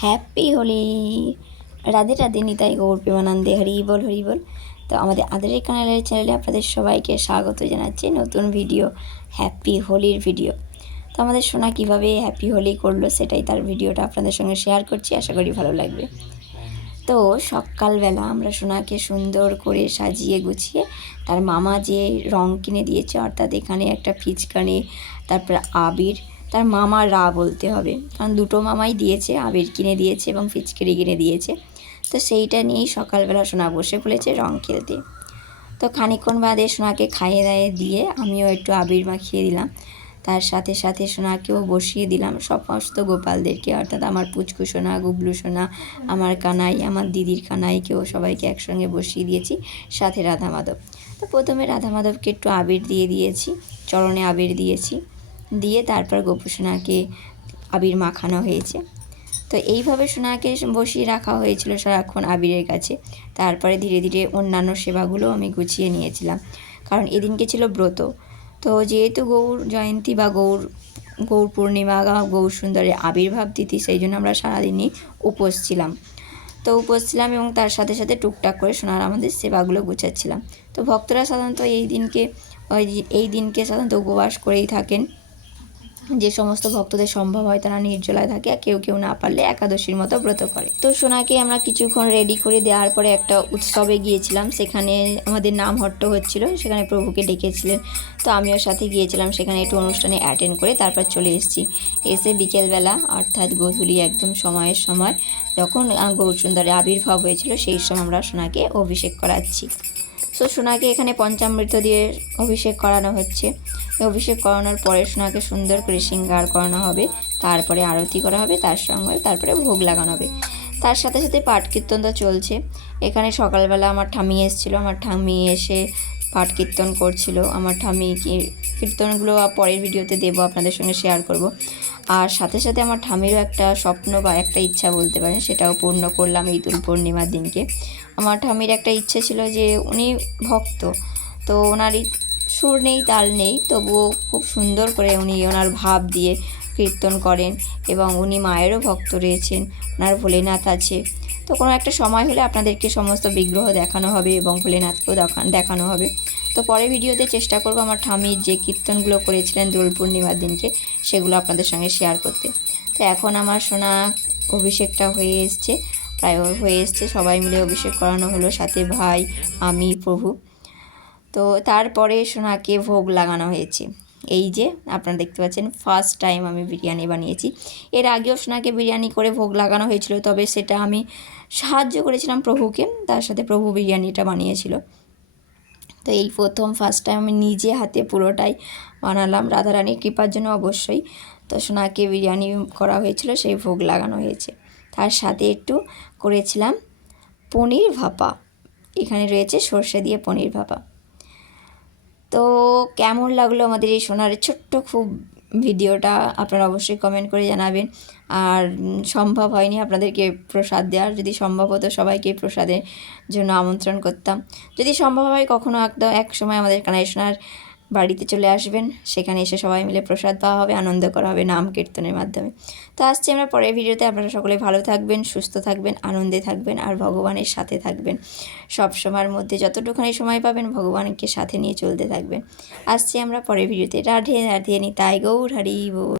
Happy Holi. Radhe Radhe, Nitai Gour প্রেমানন্দে, হরি বল হরি বল। তো আমাদের আদরের চ্যানেলে আপনাদের সবাইকে স্বাগত জানাচ্ছি নতুন ভিডিও, হ্যাপি হোলির ভিডিও। তো আমাদের সোনা কীভাবে হ্যাপি হোলি করলো সেটাই তার ভিডিওটা আপনাদের সঙ্গে শেয়ার করছি, আশা করি ভালো লাগবে। তো সকালবেলা আমরা সোনাকে সুন্দর করে সাজিয়ে গুছিয়ে তার মামা যে রং কিনে দিয়েছে, অর্থাৎ এখানে একটা ফিচকারি, তারপর আবির, তার মামা বলতে হবে, কারণ দুটো মামাই দিয়েছে, আবির কিনে দিয়েছে এবং ফিচকারি কিনে দিয়েছে। তো সেইটা নিয়েই সকালবেলা সোনা বসে পড়েছে রং খেলতে। তো খানিকক্ষণ বাদে সোনাকে খাইয়ে দাইয়ে দিয়ে আমিও একটু আবির মাখিয়ে দিলাম। তার সাথে সাথে সোনাকেও বসিয়ে দিলাম, সমস্ত গোপালদেরকে, অর্থাৎ আমার পুচকু সোনা, গুবলু সোনা, আমার কানাই, আমার দিদির কানাইকেও সবাইকে একসঙ্গে বসিয়ে দিয়েছি, সাথে রাধা মাধব। তো প্রথমে রাধা মাধবকে একটু আবির দিয়ে দিয়েছি, চরণে আবির দিয়েছি, দিয়ে তারপর গোপু সোনাকে আবির মাখানো হয়েছে। তো এইভাবে সোনাকে বসিয়ে রাখা হয়েছিল সারাক্ষণ আবিরের কাছে। তারপরে ধীরে ধীরে অন্যান্য সেবাগুলো আমি গুছিয়ে নিয়েছিলাম, কারণ এদিনকে ছিল ব্রত। তো যেহেতু গৌর জয়ন্তী বা গৌর পূর্ণিমা বা গৌর সুন্দরের আবির্ভাব তিথি, সেই জন্য আমরা সারাদিনই উপোস ছিলাম। তো উপোস ছিলাম এবং তার সাথে সাথে টুকটাক করে সোনার আমাদের সেবাগুলো গুছাচ্ছিলাম। তো ভক্তরা সাধারণত এই দিনকে সাধারণত উপবাস করেই থাকেন। যে সমস্ত ভক্তদের সম্ভব হয় তারা নির্জলায় থাকে, আর কেউ না পারলে একাদশীর মতো ব্রত করে। তো সোনাকে আমরা কিছুক্ষণ রেডি করে দেওয়ার পরে একটা উৎসবে গিয়েছিলাম, সেখানে আমাদের নাম হট্ট হচ্ছিল, সেখানে প্রভুকে ডেকেছিলেন। তো আমিও সাথে গিয়েছিলাম, সেখানে একটু অনুষ্ঠানে অ্যাটেন্ড করে তারপর চলে এসেছি। এসে বিকেলবেলা অর্থাৎ গোধূলি একদম সময়ের সময়, যখন গৌরসুন্দরের আবির্ভাব হয়েছিল, সেই সময় আমরা সোনাকে অভিষেক করাচ্ছি। তো সোনাকে এখানে পঞ্চামৃত দিয়ে অভিষেক করানো হচ্ছে। অভিষেক করানোর পরে সোনাকে সুন্দর করে শৃঙ্গার করানো হবে, তারপরে আরতি করা হবে, তার সঙ্গে তারপরে ভোগ লাগানো হবে। তার সাথে সাথে পাঠ কীর্তন তো চলছে। এখানে সকালবেলা আমার ঠাম্মি এসেছিলো, আমার ঠাম্মি এসে পাঠ কীর্তন করছিল। আমার ঠাম্মি কীর্তনগুলো পরের ভিডিওতে দেবো, আপনাদের সঙ্গে শেয়ার করব। আর সাথে সাথে আমার ঠাম্মিরও একটা স্বপ্ন বা একটা ইচ্ছা বলতে পারেন, সেটাও পূর্ণ করলাম ঈদুল পূর্ণিমার দিনকে। আমার ঠাম্মির একটা ইচ্ছে ছিল যে উনি ভক্ত, তো ওনার সুর নেই, তাল নেই, তবুও খুব সুন্দর করে উনি ওনার ভাব দিয়ে কীর্তন করেন এবং উনি মায়েরও ভক্ত রয়েছেন, ওনার ভোলেনাথ আছে। তো কোনো একটা সময় হলে আপনাদেরকে সমস্ত বিগ্রহ দেখানো হবে এবং ভোলেনাথকেও দেখানো হবে। তো পরের ভিডিওতে চেষ্টা করব আমার ঠাম্মির যে কীর্তনগুলো করেছিলেন দোল পূর্ণিমার দিনকে, সেগুলো আপনাদের সঙ্গে শেয়ার করতে। তো এখন আমার সোনা অভিষেকটা হয়ে এসছে, প্রায় হয়ে এসছে, সবাই মিলে অভিষেক করানো হলো, সাথে ভাই, আমি, প্রভু। তো তারপরে সোনাকে ভোগ লাগানো হয়েছে। এই যে আপনারা দেখতে পাচ্ছেন, ফার্স্ট টাইম আমি বিরিয়ানি বানিয়েছি। এর আগেও সোনাকে বিরিয়ানি করে ভোগ লাগানো হয়েছিল, তবে সেটা আমি সাহায্য করেছিলাম প্রভুকে, তার সাথে প্রভু বিরিয়ানিটা বানিয়েছিল। তো এই প্রথম ফার্স্ট টাইম আমি নিজে হাতে পুরোটাই বানালাম, রাধারানীর কৃপার জন্য অবশ্যই। তো সোনাকে বিরিয়ানি করা হয়েছিল, সেই ভোগ লাগানো হয়েছে। তার সাথে একটু করেছিলাম পনির ভাপা, এখানে রয়েছে সর্ষে দিয়ে পনির ভাপা। তো কেমন লাগলো আমাদের এই সোনার ছোট্ট খুব ভিডিওটা, আপনারা অবশ্যই কমেন্ট করে জানাবেন। আর সম্ভব হয়নি আপনাদেরকে প্রসাদ দেওয়ার, যদি সম্ভব হতো সবাইকে প্রসাদের জন্য আমন্ত্রণ করতাম। যদি সম্ভব হয় কখনো এক সময় আমাদের কানাই সোনার বাড়িতে চলে আসবেন, সেখানে এসে সবাই মিলে প্রসাদ পাওয়া হবে, আনন্দ করা হবে নাম কীর্তনের মাধ্যমে। তো আসছি আমরা পরের ভিডিওতে। আপনারা সকলে ভালো থাকবেন, সুস্থ থাকবেন, আনন্দে থাকবেন, আর ভগবানের সাথে থাকবেন। সব সময়ের মধ্যে যতটুকুনি সময় পাবেন ভগবানকে সাথে নিয়ে চলতে থাকবেন। আসছি আমরা পরের ভিডিওতে। রাধে রাধে, নিতাই গৌর হরি বল।